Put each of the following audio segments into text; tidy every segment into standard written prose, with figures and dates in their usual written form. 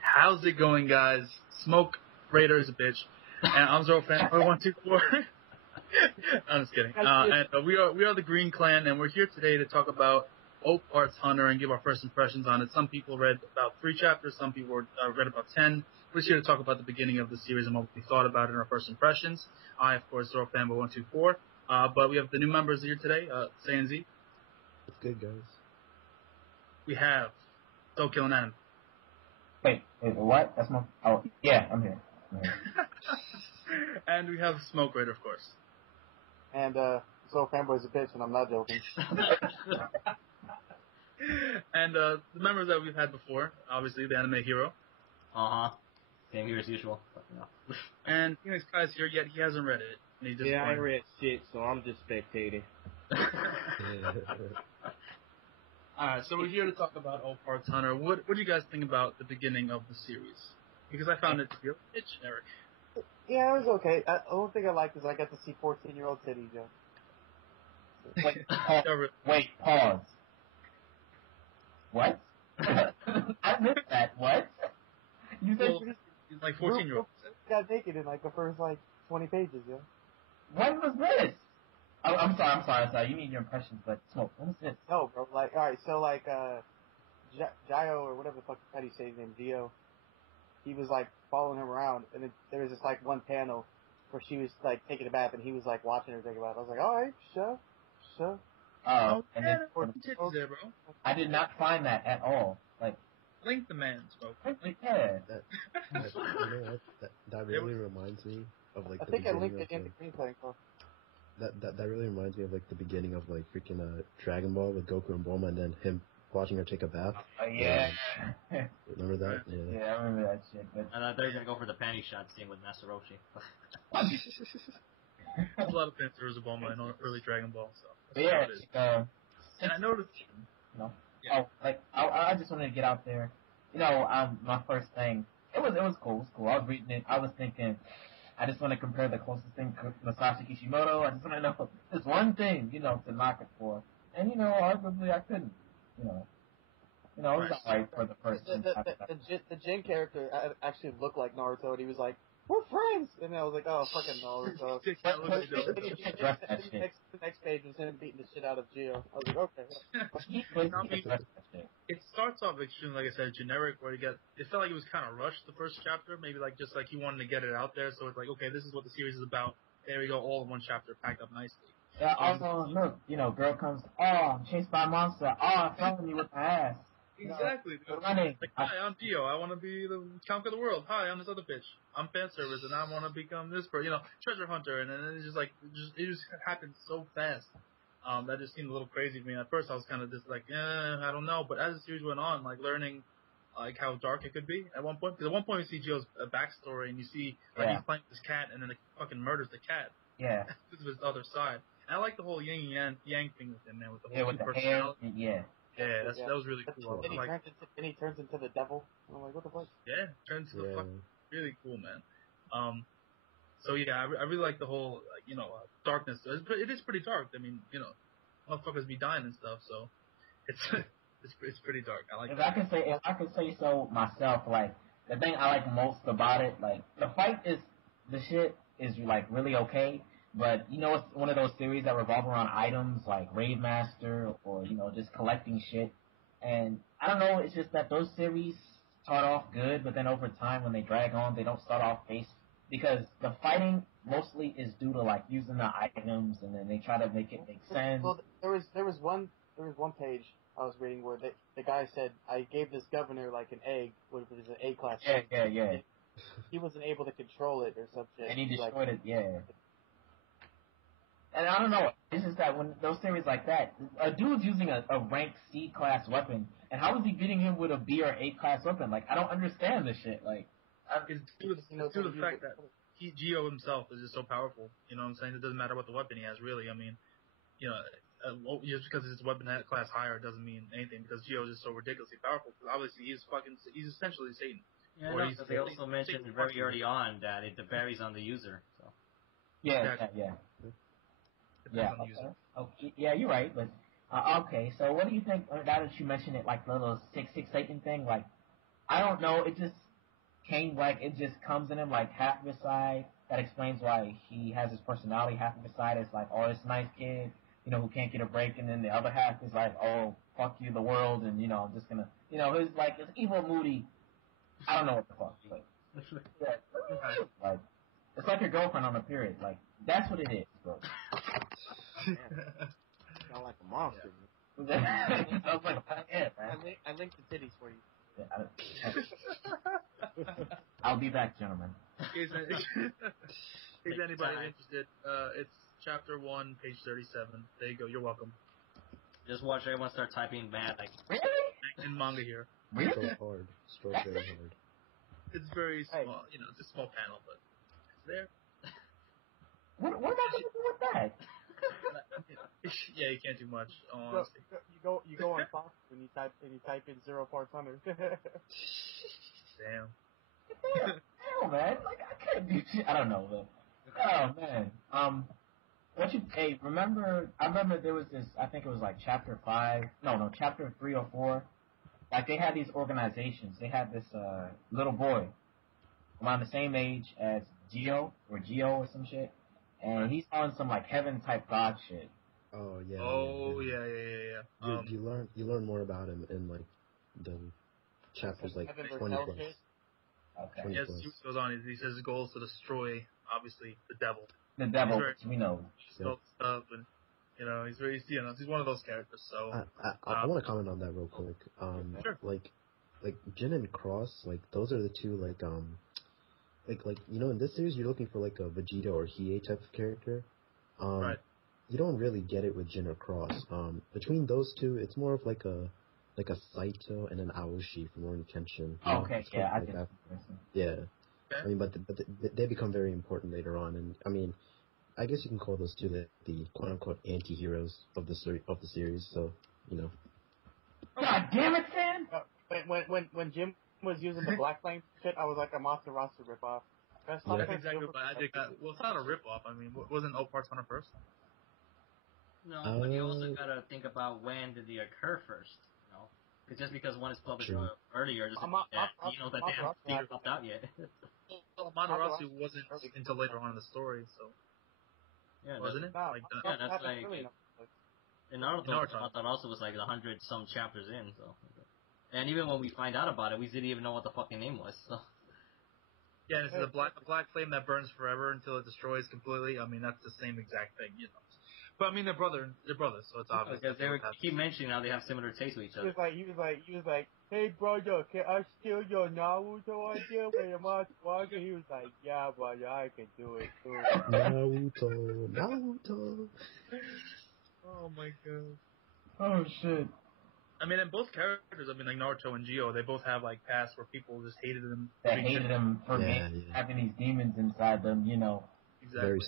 How's it going, guys? Smoke Raider is a bitch, and I'm Zoro Fanboy 124. I'm just kidding. We are the Green Clan, and we're here today to talk about Oak Heart's Hunter and give our first impressions on it. Some people read about 3 chapters, some people read about 10. We're just here to talk about the beginning of the series and what we thought about it and our first impressions. I, of course, Zoro Fanboy 124, but we have the new members here today, Saiyan Z. What's good, guys? We have So Killing Adam. Wait, what? That's my... Oh, yeah, I'm here. And we have Smoke Raider, of course. And, so Fanboy's a bitch, and I'm not joking. And, the members that we've had before, obviously, the anime hero. Same here as usual. But, no. And Phoenix Kai's here, yet he hasn't read it. And he's Yeah, I ain't read shit, so I'm just spectating. Alright, so we're here to talk about Oak Heart's Hunter. What do you guys think about the beginning of the series? Because I found it to be a bit generic. Yeah, it was okay. The only thing I liked is I got to see 14-year-old titties, yo. Wait, pause. What? I missed that. What? You said he's like 14-year-old. Got naked in like the first 20 pages, yo. When was this? Oh, I'm sorry. You need your impressions, but Smoke, when was this? No, bro. Alright, so Gio, or whatever the fuck, how do you say his name, Gio, he was following him around, and there was this one panel where she was taking a bath, and he was watching her take a bath. I was like, alright, sure. Oh, and then titties there, bro. I did not find that at all. Link the man, Smoke. Yeah. That really reminds me of I think I linked it in the Green Clan, bro. That really reminds me of the beginning of freaking Dragon Ball with Goku and Bulma, and then him watching her take a bath. Yeah. Remember that? Yeah, I remember that shit. But I thought they were gonna go for the panty shot scene with Master Roshi. There's a lot of fans of Bulma in early Dragon Ball, so that's yeah. how it is. And I noticed, I just wanted to get out there. My first thing. It was cool. I was reading it. I was thinking, I just want to compare the closest thing to Masashi Kishimoto. I just want to know this one thing, to knock it for. And arguably I couldn't. It was alright for the first. The Jin character actually looked like Naruto, and he was like, "We're friends," and I was like, "Oh, fucking Naruto." The next page was him beating the shit out of Gio. I was like, "Okay." It starts off extremely, like I said, generic, where it felt like it was kind of rushed the first chapter, maybe just he wanted to get it out there, so it's okay, this is what the series is about. There we go, all in one chapter, packed up nicely. Yeah, also, look, girl comes, I'm chased by a monster, following me with my ass. Exactly. Running. Hi, I'm Gio. I want to be conquer the world. Hi, I'm this other bitch. I'm fan service, and I want to become this person. Treasure hunter, and then it's just it just happened so fast. That just seemed a little crazy to me. At first, I was kind of just I don't know. But as the series went on, learning how dark it could be at one point. Because at one point, you see Gio's backstory, and you see he's playing this cat, and then it fucking murders the cat. Yeah. This is his other side. And I like the whole yin and yang thing with him, man. With the whole with the hair. Yeah. Yeah, that was really cool. Then he turns into the devil. I'm like, what the fuck? Yeah, turns into the fuck. Really cool, man. So yeah, I really like the whole, darkness. It is pretty dark. I mean, motherfuckers be dying and stuff. So it's pretty dark. I like. If I could say so myself, the thing I like most about it, the fight is really okay. But, it's one of those series that revolve around items like Raid Master or, just collecting shit. And I don't know, it's just that those series start off good, but then over time when they drag on, they don't start off base. Because the fighting mostly is due to, using the items, and then they try to make it make sense. Well, there was one page I was reading where the guy said, I gave this governor, an egg, which is an A-class. Yeah. He wasn't able to control it or something. And he destroyed it, yeah. And I don't know, it's just that when those series like that, a dude's using a ranked C-class weapon, and how is he beating him with a B or A-class weapon? I don't understand this shit. It's due to the fact that Gio himself is just so powerful. You know what I'm saying? It doesn't matter what the weapon he has, really. I mean, just because his weapon class higher doesn't mean anything, because Gio is just so ridiculously powerful. Because obviously he's essentially Satan. Yeah, they also mentioned very early on that it varies on the user. So. Yeah. Yeah, okay. Yeah, you're right, but Okay, so what do you think? Now that you mentioned it, like the little 666 thing, like I don't know, it just came like it just comes in him like half of his side. That explains why he has his personality. Half of his side is like, oh, this nice kid, who can't get a break, and then the other half is like, oh, fuck you, the world, and I'm just gonna, his like his evil, moody. I don't know what the fuck, like, yeah, like it's like your girlfriend on a period, like that's what it is, bro. Sound like a monster. It sounds like a man. I linked the titties for you. I'll be back, gentlemen. Is anybody interested? It's chapter 1, page 37. There you go. You're welcome. Just watch everyone start typing mad, like, Really? In manga here. Really? So hard. Stroke very hard. It's very small. It's a small panel, but it's there. What am I going to do with that? Yeah, you can't do much. Honestly. You go on Fox when you type in 0 parts under. Damn. Hell, man, like I can't do shit. I don't know, but oh man. Remember? I remember there was this. I think it was like chapter 5. No, chapter 3 or 4. Like they had these organizations. They had this little boy around the same age as Geo or some shit, and he's on some like heaven type god shit. Oh yeah. Oh yeah. You learn more about him in like the chapters like 20 plus. Okay. Yes, he goes on. He says his goal is to destroy, obviously, the devil. The devil, which we know. Stuff, and he's very, he's one of those characters. So I want to comment on that real quick. Sure. Like Jin and Cross, like those are the two like in this series you're looking for like a Vegeta or Hiei type of character. Right. You don't really get it with Jin or Cross. Between those two, it's more of like a Saito and an Aoshi from Rurouni Kenshin. Okay, yeah, I like think. Yeah. Okay. I mean, but they become very important later on, and I mean, I guess you can call those two the quote unquote anti-heroes of the series. So God damn it, Sam! When Jim was using the Black Flame shit, I was like a Matarasu ripoff. That's exactly what I think. Well, it's not a ripoff. I mean, wasn't All Parts Hunter first? No, but you also gotta think about when did they occur first, Because just because one is published earlier doesn't mean that they haven't figured it out yet. Well, Matarasu wasn't until later on in the story, so wasn't it? That's like in Naruto, Matarasu was like 100-some chapters in, so. And even when we find out about it, we didn't even know what the fucking name was. So. Yeah, and it's a black flame that burns forever until it destroys completely. I mean, that's the same exact thing, But I mean, they're brothers, so it's obvious. Because they keep mentioning how they have similar tastes with each other. He was like, hey brother, can I steal your Naruto idea when you're Matsuwaka? He was like, yeah, brother, I can do it too. Naruto. Oh my god. Oh shit. I mean, and both characters, like Naruto and Geo, they both have like pasts where people just hated them. They hated them for having these demons inside them, Exactly.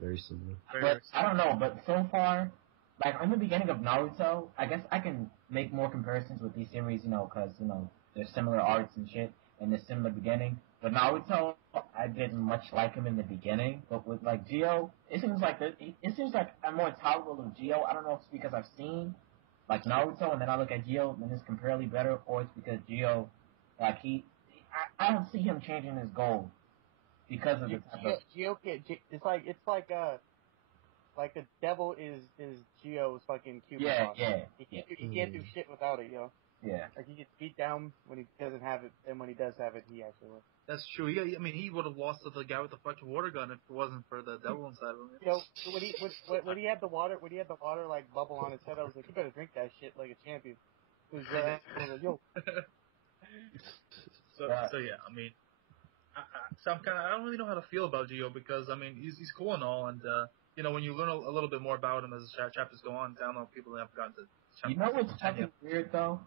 Very similar. But I don't know, but so far, like in the beginning of Naruto, I guess I can make more comparisons with these series, because there's similar arts and shit, and there's similar beginning. But Naruto, I didn't much like him in the beginning, but with like Geo, it seems like I'm more tolerable of Geo. I don't know if it's because I've seen like Naruto, and then I look at Geo, and it's comparably better, or it's because Geo, like I don't see him changing his goal because of the type of it's like the devil is Geo's fucking Cuban boss. He can't do shit without it, Yeah. Like he gets beat down when he doesn't have it, and when he does have it, he actually wins. That's true. He would have lost to the guy with the fucking water gun if it wasn't for the devil inside of him. When he had the water like bubble on his head, I was like, you better drink that shit like a champion. I was like, yo. So yeah, I mean, I don't really know how to feel about Geo because he's cool and all, and when you learn a little bit more about him as the chapters go on, I don't know if people have gotten to. You know what's fucking weird though?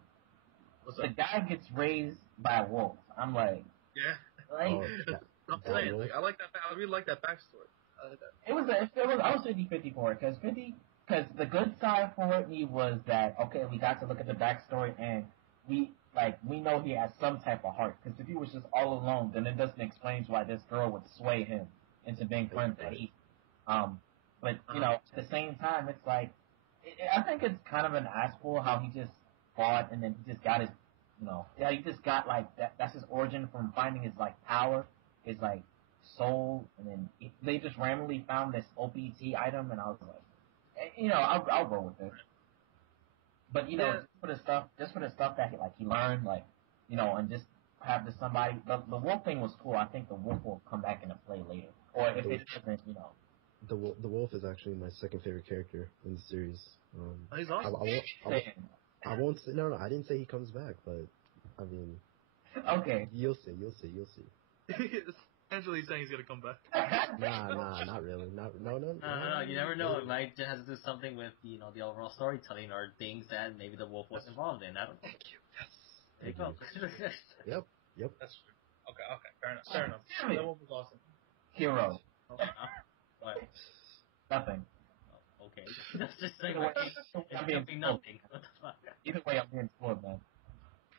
The guy gets raised by a wolf. I'm like, I'm saying, I like that. I really like that backstory. I like that. I was 50-50 for it because the good side for me was that we got to look at the backstory and we know he has some type of heart. Because if he was just all alone, then it doesn't explain why this girl would sway him into being friends with he. But at the same time, it's like I think it's kind of an asshole how he just fought and then he just got his, he just got like that. That's his origin from finding his like power, his like soul, and then they just randomly found this OPT item, and I was like, I'll roll with it. But just for the stuff that he learned, and just have somebody. The wolf thing was cool. I think the wolf will come back into play later, or if it doesn't, The wolf is actually my second favorite character in the series. He's awesome. I won't say no. I didn't say he comes back, but I mean, okay. You'll see. Essentially, he's saying he's gonna come back. Nah, not really. No. You never know. It might just has to do something with the overall storytelling or things that maybe the wolf was involved in. I don't. Thank you. Yes. There you go. Yep. That's true. Okay. Fair enough. The wolf was awesome. Hero. What? Nothing. Oh, okay. That's just like nothing. What the fuck? Either way, I'm being spoiled, man.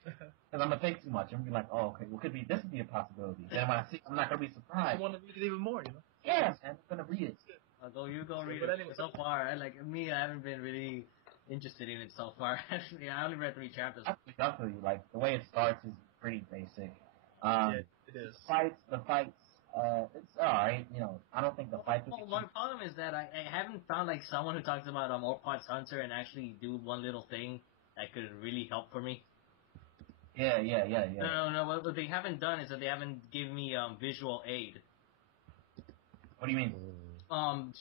Because I'm gonna think too much. I'm gonna be like, oh, okay, well, this could be a possibility. Then when I see, I'm not gonna be surprised. I want to read it even more, Yeah, man, I'm gonna read it. Although you go read it. Anyway, so far, I haven't been really interested in it so far. Actually, I only read 3 chapters. Definitely, like the way it starts is pretty basic. Yeah, it is. The fights. It's alright, I don't think the fights. Well, my problem is that I haven't found like someone who talks about Orquat's Hunter and actually do one little thing that could really help for me. Yeah. No. What they haven't done is that they haven't given me visual aid. What do you mean?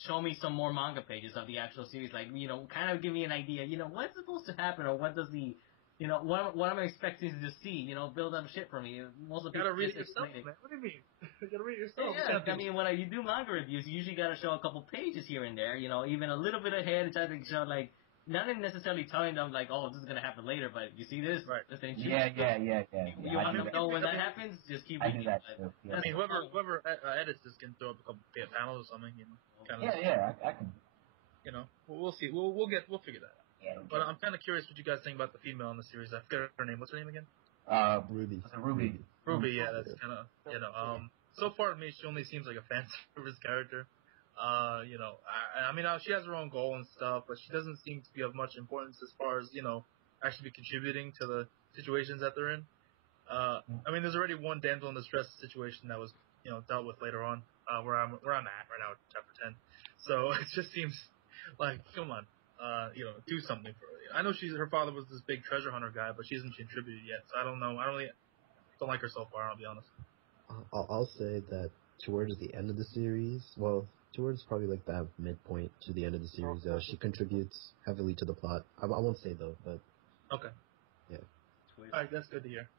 Show me some more manga pages of the actual series, like kind of give me an idea. What's supposed to happen, or what does the what am I expecting to see? Build up shit for me. Most of the you gotta read it yourself, man. What do you mean? You gotta read it yourself. Yeah, I mean, when you do manga reviews, you usually gotta show a couple pages here and there. Even a little bit ahead, try to show like not necessarily telling them like, oh, this is gonna happen later, but you see this, right? This ain't yeah. You want to know when that happens? Just keep reading. I do that too. Yeah. I mean, whoever edits this can throw up a couple panels or something, I can. We'll see. We'll figure that out. Yeah, but I'm kind of curious what you guys think about the female in the series. I forget her name. What's her name again? Ruby. Ruby. Yeah, that's kind of So far to me, she only seems like a fan service character. I mean, she has her own goal and stuff, but she doesn't seem to be of much importance as far as actually contributing to the situations that they're in. I mean, there's already one damsel in distress situation that was dealt with later on, where I'm at right now, chapter 10. So it just seems like, come on. Do something for her. I know her father was this big treasure hunter guy, but she hasn't contributed yet, so I don't know. I really don't like her so far, I'll be honest. I'll say that towards the end of the series, towards probably like that midpoint to the end of the series, she contributes heavily to the plot. I won't say though, but... Okay. Yeah. Alright, that's good to hear.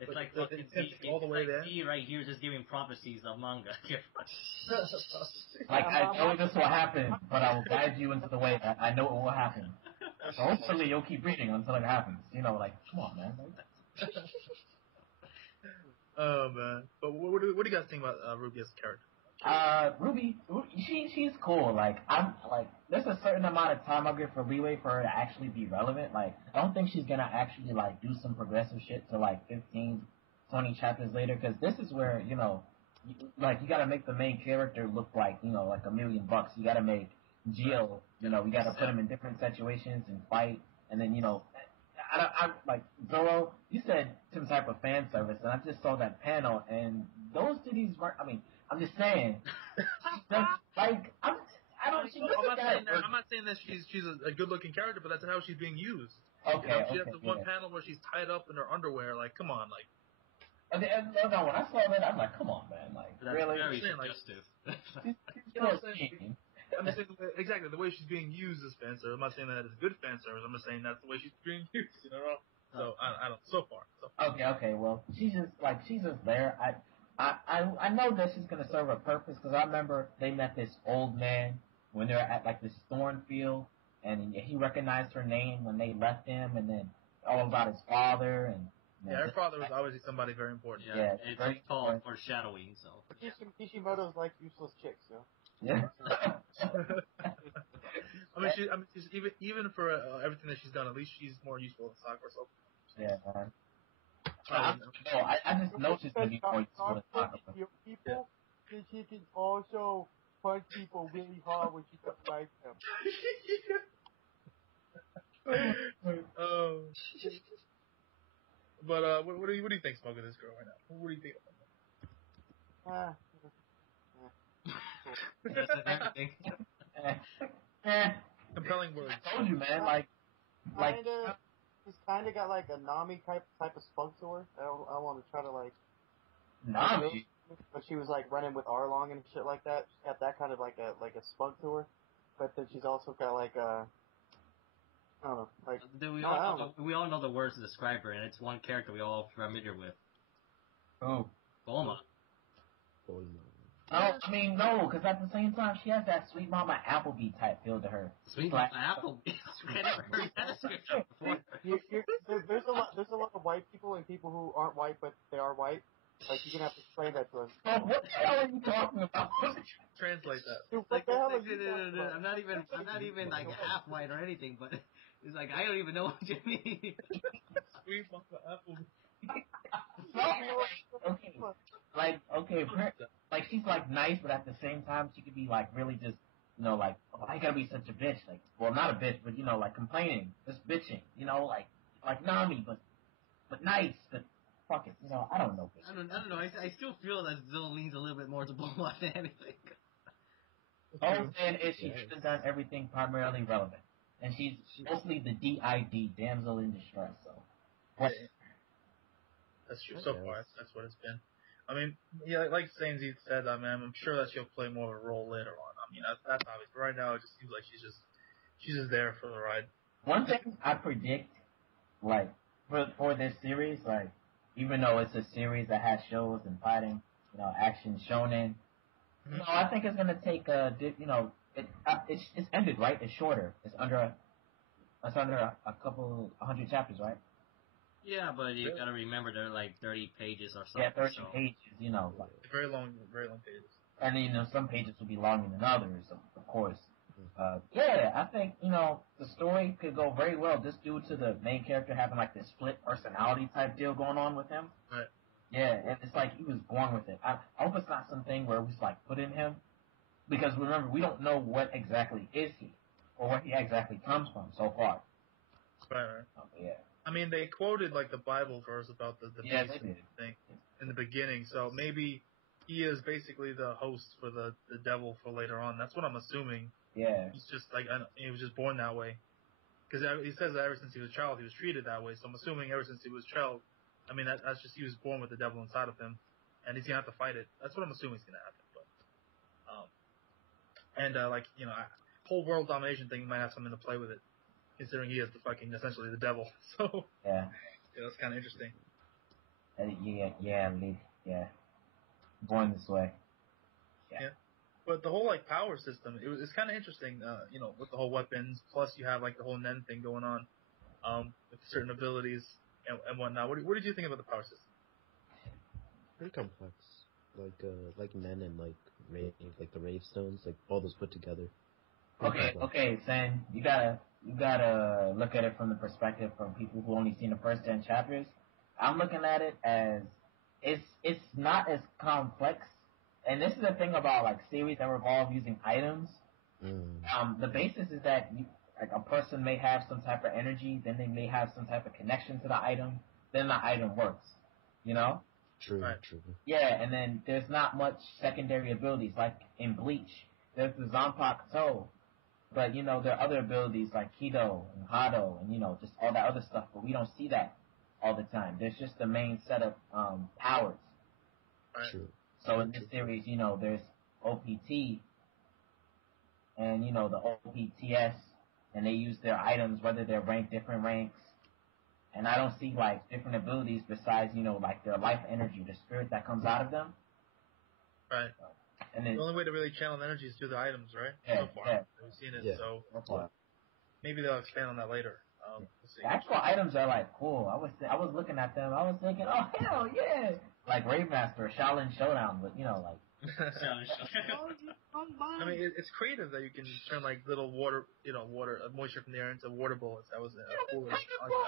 It's like fucking all the way there. D right here just giving prophecies of manga. Like, I know this will happen, but I will guide you into the way that I know it will happen. So hopefully you'll keep reading until it happens. Come on, man. Oh, man. But what do you guys think about Ruby as a character? Ruby, she's cool. There's a certain amount of time I'll give for leeway for her to actually be relevant. I don't think she's gonna actually, do some progressive shit till, 15, 20 chapters later, because this is where, you gotta make the main character look like $1 million. You gotta make Gio, you gotta put him in different situations and fight, and then, I Zoro, you said some type of fan service, and I just saw that panel, and those titties weren't, I'm just saying. I'm not saying that she's a good-looking character, but that's how she's being used. Okay. She has this one panel where she's tied up in her underwear. Come on, And no, when I saw that, I'm like, come on, man. That's really? Very suggestive. I'm just saying exactly the way she's being used as fan service. I'm not saying that it's good fan service. I'm just saying that's the way she's being used. So I don't. So far. Okay. Well, she's just there. I know that she's gonna serve a purpose because I remember they met this old man when they were at this thorn field, and he recognized her name when they left him, and then all about his father and. Her father was obviously somebody very important. Yeah, it's called foreshadowing. So. Kishimoto's like useless chicks, Yeah. I mean, she's even for everything that she's done, at least she's more useful than Sakura. So. Yeah, man. I just know she's gonna be more useful than Sakura. People, she can also punch people really hard when she doesn't like them. Oh. But what do you think, Smoke, of this girl right now? What do you think? That's everything. Compelling words. I told you, man. She's kind of got like a Nami type of spunk to her. I want to try to like. Nami. But she was like running with Arlong and shit like that. She's got that kind of like a spunk to her. But then she's also got like I don't know, like. Dude, we all know the words to describe her, and it's one character we all familiar with. Oh. Bulma. No, I mean, no, because at the same time, she has that Sweet Mama Applebee type feel to her. Sweet Mama Applebee. I never heard that description before. There's a lot of white people and people who aren't white, but they are white. Like, you're gonna have to explain that to us. Oh, what the hell are you talking about? Translate that. Dude, what the hell are you talking about? I'm not even like half white or anything, but it's like I don't even know what you mean. Sweet Mama Applebee. Okay, like she's like nice, but at the same time she could be like really just, like, oh, I gotta be such a bitch, like, well, not a bitch, but like complaining, just bitching, like Nami, but nice, but fuck it, I don't know. I don't know. I still feel that Zill leans a little bit more to Bulma than anything. All I'm saying is she hasn't done everything primarily relevant, and she's mostly the DID, damsel in distress. So, what? That's true. So far, that's what it's been. I mean, yeah, like Sainzy said, I mean, I'm sure that she'll play more of a role later on. I mean, that's obvious. But right now, it just seems like she's just there for the ride. One thing I predict, like, for this series, like, even though it's a series that has shows and fighting, action shonen, I think it's gonna take it's ended, right? It's shorter. It's under a couple 100 chapters, right? Yeah, but you gotta remember they're like 30 pages or something. Yeah, 30 pages, like, very long pages. And then, some pages will be longer than others, of course. Yeah, I think, the story could go very well just due to the main character having like this split personality type deal going on with him. Right. Yeah, and it's like he was born with it. I hope it's not something where it was like put in him, because remember, we don't know what exactly is he, or where he exactly comes from so far. Right. Yeah. I mean, they quoted like the Bible verse about the beast thing in the beginning, so maybe he is basically the host for the devil for later on. That's what I'm assuming. Yeah. He's just like he was just born that way, because he says that ever since he was a child he was treated that way. So I'm assuming ever since he was a child, I mean that's just he was born with the devil inside of him, and he's gonna have to fight it. That's what I'm assuming is gonna happen. But whole world domination thing might have something to play with it, considering he is the fucking essentially the devil. So yeah, that's kind of interesting. Yeah. Born this way. Yeah. But the whole like power system, it's kind of interesting. With the whole weapons, plus you have like the whole Nen thing going on, with certain abilities and whatnot. What did you think about the power system? Pretty complex, like Nen and like the Rave Stones, like all those put together. Okay, Sen, you gotta look at it from the perspective from people who only seen the first 10 chapters. I'm looking at it as it's not as complex, and this is the thing about like series that revolve using items. The basis is that like a person may have some type of energy, then they may have some type of connection to the item, then the item works. True, Right. true. Yeah, and then there's not much secondary abilities like in Bleach. There's the Zanpakuto, but there are other abilities like Kido and Hado and just all that other stuff, but we don't see that all the time. There's just the main set of powers. Right. True. So in this series, there's OPT and the OPTS, and they use their items whether they're ranked different ranks. And I don't see like different abilities besides like their life energy, the spirit that comes out of them. Right. And then, the only way to really channel energy is through the items, right? Yeah, so far, yeah. we've seen it. Yeah. So yeah. maybe they'll expand on that later. We'll see. The actual items are like cool. I was looking at them. I was thinking, oh hell yeah, like Rave Master, Shaolin Showdown, but like. I mean, it's creative that you can turn like little water, moisture from the air into water bullets. That was cool.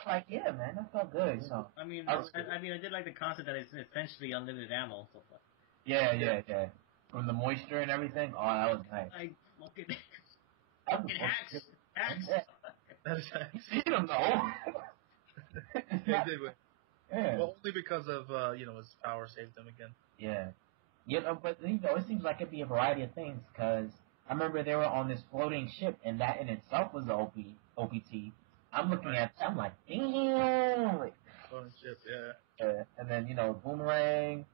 Like yeah, man, that felt good. I mean, I did like the concept that it's essentially unlimited ammo. So far. Yeah. From the moisture and everything. Oh, that was nice. Like fucking hacks. That is facts. You don't know. He did win. Yeah. Well, only because of his power saved him again. Yeah. But it seems like it'd be a variety of things, because I remember they were on this floating ship, and that in itself was the OPT. I'm looking at that, I'm like, damn! Like, Floating ship, yeah. and then, Boomerang,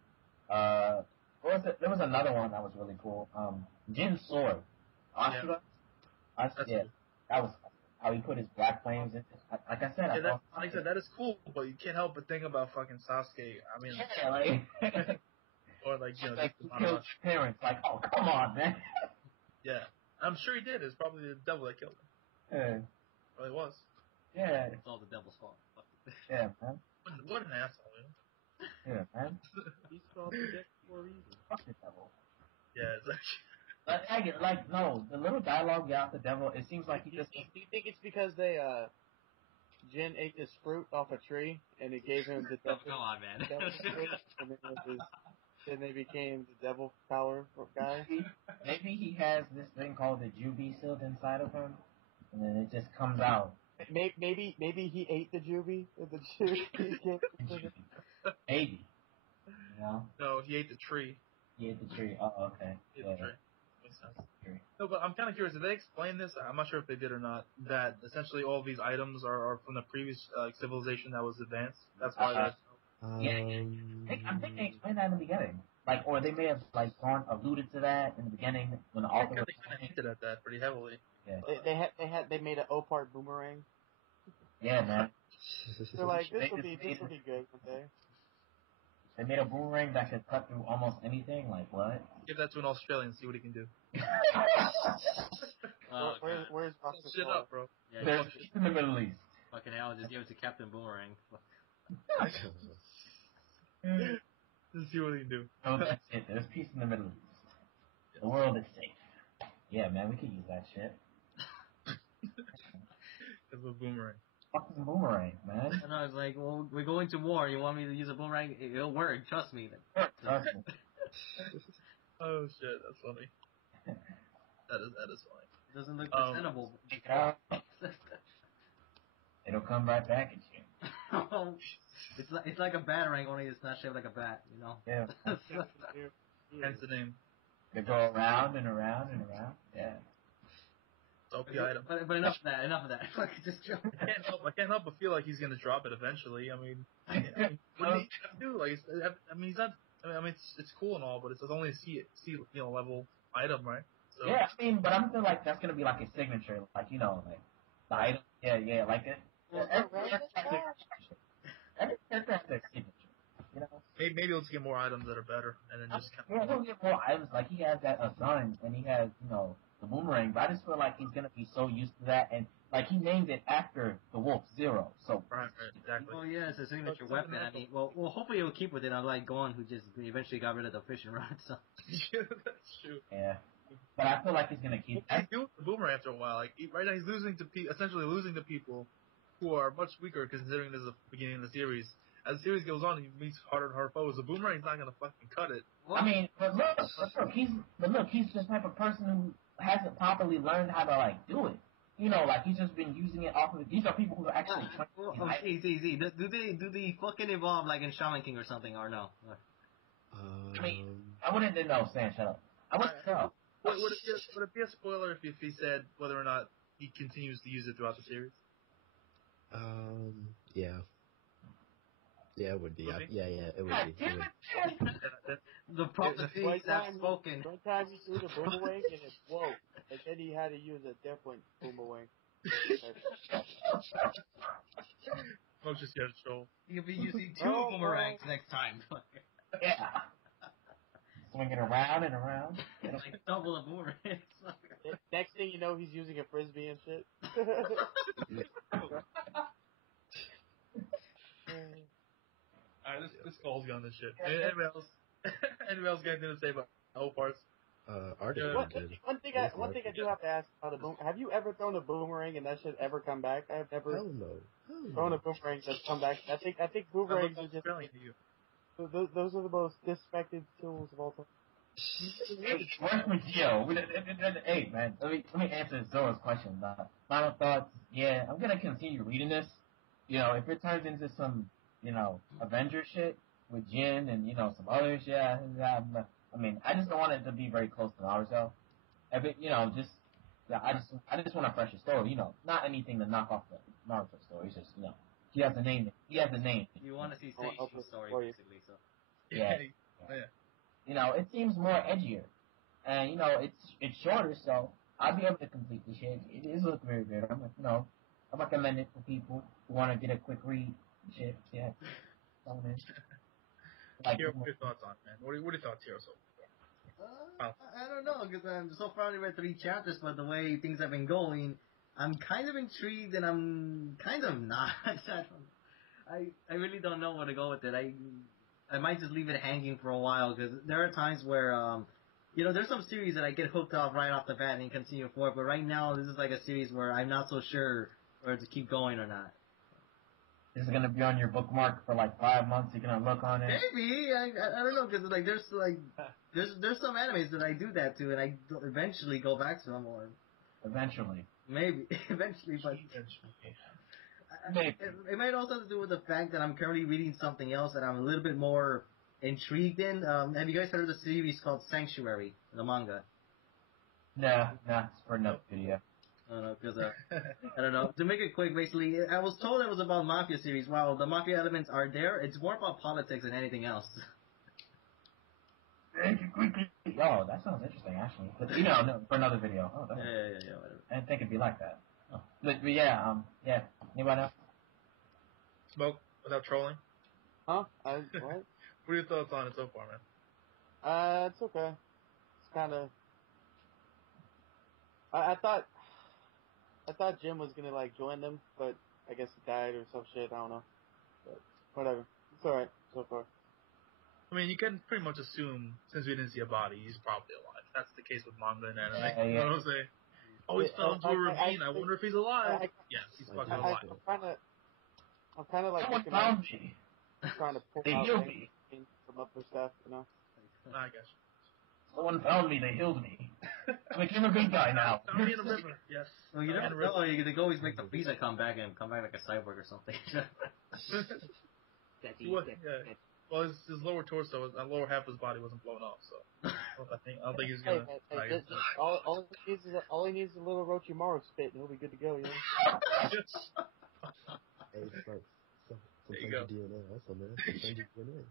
there was another one that was really cool. Jin's sword. Ashura? That's cool. That was how he put his black flames in. Like I said, like I said, that is cool, but you can't help but think about fucking Sasuke. I mean, yeah, like, or like like he killed his parents. Like, oh, come on, man. Yeah, I'm sure he did. It's probably the devil that killed him. Yeah. Well, it was. Yeah. It's all the devil's fault. Yeah, man. What an asshole, Yeah, man. He's called the devil for a reason. Fuck the devil. Yeah, it's actually. No, the little dialogue got the devil. It seems like he just. Do you think it's because Jin ate this fruit off a tree and it gave him the devil? Come on, man. Devil fruit, and then they became the devil power guy. Maybe he has this thing called the Jubi sealed inside of him, and then it just comes out. Maybe he ate the Jubi. The Jubi. Maybe. You know? No, he ate the tree. He ate the tree. Oh, okay. He ate the tree. Makes sense. No, but I'm kind of curious. Did they explain this? I'm not sure if they did or not. That essentially all these items are from the previous civilization that was advanced. That's why. Yeah. I think they explained that in the beginning. Like, or they may have alluded to that in the beginning when the author. They kind of hinted at that pretty heavily. Yeah. They made an O-part boomerang. Yeah, man. They're like, this will be good one day. They made a boomerang that could cut through almost anything. Like what? Give that to an Australian, see what he can do. Where's Buster? Shit up, bro. Yeah, There's peace in the Middle East. fucking hell, just give it to Captain Boomerang. Let's see what he can do. No, that's it. There's peace in the Middle East. The world is safe. Yeah, man, we could use that shit. It's a boomerang. Fucking boomerang, man. And I was like, well, we're going to war. You want me to use a boomerang? It'll work. Trust me. Trust me. Oh shit, that's funny. That is funny. It doesn't look presentable. It'll come right back at you. It's like a batarang, only it's not shaped like a bat, you know? Yeah. Hence the name. They go around and around and around. Yeah. It's OP item. But enough of that. Just joke. I can't help but feel like he's gonna drop it eventually. I mean, what do you have to do? Like, he's not. I mean, it's cool and all, but it's only a C level item, right? So. Yeah, I mean, but I'm feel like that's gonna be like a signature, like like the item. Yeah, like it. Every character has their signature. You know. Maybe he'll just get more items that are better, and then just kind of. He'll get more items. Like he has that gun, and he has the boomerang. But I just feel like he's gonna be so used to that, and like he named it after the wolf Zero. So right, exactly. Well, yeah, it's a signature weapon. I mean, well, hopefully he'll keep with it. Unlike Gon, who just eventually got rid of the fishing rod. So. Yeah, that's true. Yeah. But I feel like he's gonna keep. He's doing the boomerang after a while. Like right now, he's losing to essentially losing to people who are much weaker, considering this is the beginning of the series. As the series goes on, he meets harder and harder foes. The boomerang's not gonna fucking cut it. I mean, but look, he's the type of person who hasn't properly learned how to do it. Like he's just been using it off of. These are people who are actually. Easy. Do they fucking evolve like in Shaman King or something or no? I mean, I wouldn't know. Stan, shut up. I wouldn't know. Would it be a spoiler if he said whether or not he continues to use it throughout the series? Yeah. Yeah, it would be. Yeah, it would be. The prophecies have spoken. One time he threw the boomerang and it broke, and then he had to use a different boomerang. Smoke's just here to troll. You'll be using two boomerangs next time. Yeah. Swinging around and around. Like double the boomerang. Next thing you know, he's using a frisbee and shit. Alright, this call's gone this shit. Anybody else? Anybody else got anything to say about whole parts? One thing I do have to ask about a boom. Have you ever thrown a boomerang and that shit ever come back? I've never thrown a boomerang that's come back. I think boomerangs are just those are the most disrespected tools of all time. Where's Magio? Hey man, let me answer Zora's question. Final thoughts. yeah, I'm gonna continue reading this. You know, if it turns into some, you know, Avenger shit with Jin and, you know, some others, I mean, I just don't want it to be very close to Naruto. If it, you know, just, yeah, I just want a fresher story, you know, not anything to knock off the Naruto story. It's just, you know, he has a name. He has a name. You want to see Seishi's story, basically, so. Yeah. You know, it seems more edgier. And, you know, it's shorter, so I'll be able to complete the shit. It is look very good. You know, I recommend it for people who want to get a quick read. Shit, yeah. Like, what are your thoughts on it, man? What are your thoughts here so far? I don't know, because I'm so far only read 3 chapters, but the way things have been going, I'm kind of intrigued and I'm kind of not. I really don't know where to go with it. I might just leave it hanging for a while, because there are times where, you know, there's some series that I get hooked off right off the bat and continue forward, but right now this is like a series where I'm not so sure whether to keep going or not. Is it gonna be on your bookmark for like 5 months? You're gonna look on it? Maybe. I don't know, because like there's some animes that I do that to, and I eventually go back to them, or Eventually. maybe eventually, but Maybe. it might also have to do with the fact that I'm currently reading something else that I'm a little bit more intrigued in. Have you guys heard of the series called Sanctuary, the manga? Nah, it's for another video. I don't know, because, I don't know. To make it quick, basically, I was told it was about Mafia series. While the Mafia elements are there, it's more about politics than anything else. Oh, that sounds interesting, actually. But, you know, no, for another video. Oh, Yeah, whatever. I didn't think it'd be like that. Oh. But yeah. Anybody else? Smoke without trolling. Huh? What? What are your thoughts on it so far, man? It's okay. It's kind of. I thought Jim was gonna like join them, but I guess he died or some shit. I don't know. But whatever. It's alright so far. I mean, you can pretty much assume, since we didn't see a body, he's probably alive. That's the case with manga and anime. You know what I'm saying? Oh, he's fell into a ravine. I wonder if he's alive. Yes, he's fucking alive. I'm kind of like Someone looking found at me. trying to pull They out healed me. from other stuff, you know. I guess. Someone found me. They healed me. I became a good guy now. Found me in a river. Yes. Well, you never know. You could always make the Frieza come back like a cyborg or something. Well, his lower torso, the lower half of his body wasn't blown off, so I don't think he's gonna. All he needs is a little Orochimaru spit, and he'll be good to go. You know. Hey, it's like There you sometimes go. your DNA also, man. Sometimes your DNA.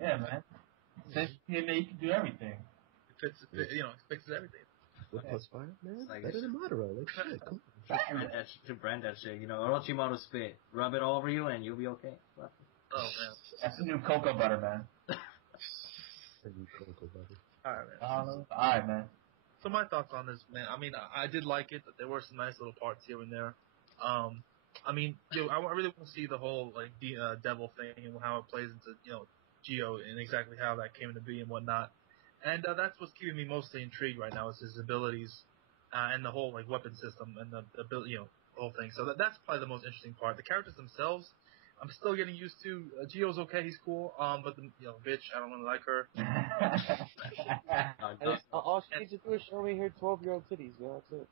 Yeah, man. Since DNA can do everything. It fixes everything. With plus fire, man. Like Better than Madara. Like shit. Come on. Brand that shit, you know. Orochimaru spit. Rub it all over you and you'll be okay. Oh man. That's the new cocoa butter, man. Alright, man. So my thoughts on this, man. I mean, I did like it. There were some nice little parts here and there. I mean, I really want to see the whole like devil thing and how it plays into Geo and exactly how that came to be and whatnot. And that's what's keeping me mostly intrigued right now is his abilities and the whole like weapon system and the ability, the whole thing. So that's probably the most interesting part. The characters themselves, I'm still getting used to. Geo's okay, he's cool. But the bitch, I don't really like her. All she needs to do is show me her 12-year-old titties, yo. That's it.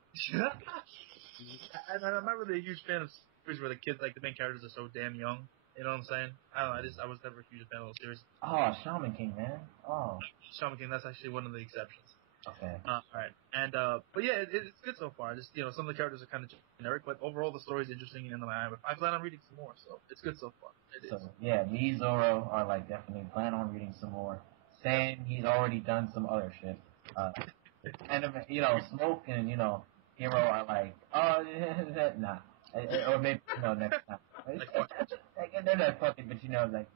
And I'm not really a huge fan of series where the kids, like the main characters, are so damn young. You know what I'm saying? I don't know. I was never a huge fan of those series. Oh, Shaman King, man. Oh. Shaman King, that's actually one of the exceptions. Okay. Alright. And, but yeah, it's good so far. Just, some of the characters are kind of generic, but overall the story's interesting and I plan on reading some more, so it's good so far. It is. Yeah, me, Zoro are like definitely plan on reading some more. Sam, he's already done some other shit. And, Smoke and, Hero are like, oh, nah. Or maybe, next time. They're not fucking, but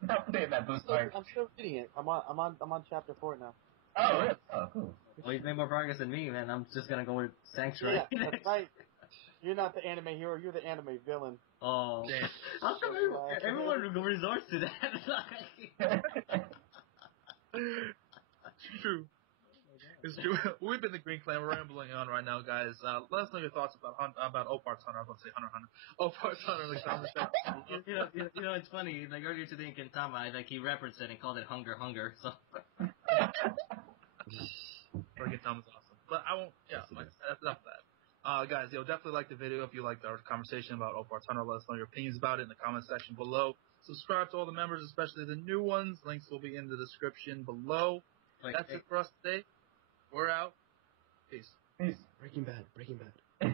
not putting that boost mark. I'm still reading it. I'm on chapter 4 now. Oh, really? Oh, cool. Well, you've made more progress than me, man. I'm just gonna go with Sanctuary. Yeah, that's right. You're not the anime hero. You're the anime villain. Oh. How come everyone resorts to that? True. It's true. We've been the Green Clan. We're rambling on right now, guys. Let us know your thoughts about Opart's Hunter. I was going to say Hunter. Opart's Hunter. Like, It's funny. Like earlier today in Kintama, he referenced it and called it Hunger. So. Gintama's awesome. But I won't. Yeah, that's enough of that. Guys, definitely like the video if you liked our conversation about Opar Tunnel. Let us know your opinions about it in the comment section below. Subscribe to all the members, especially the new ones. Links will be in the description below. That's it for us today. We're out. Peace. Peace. Breaking Bad.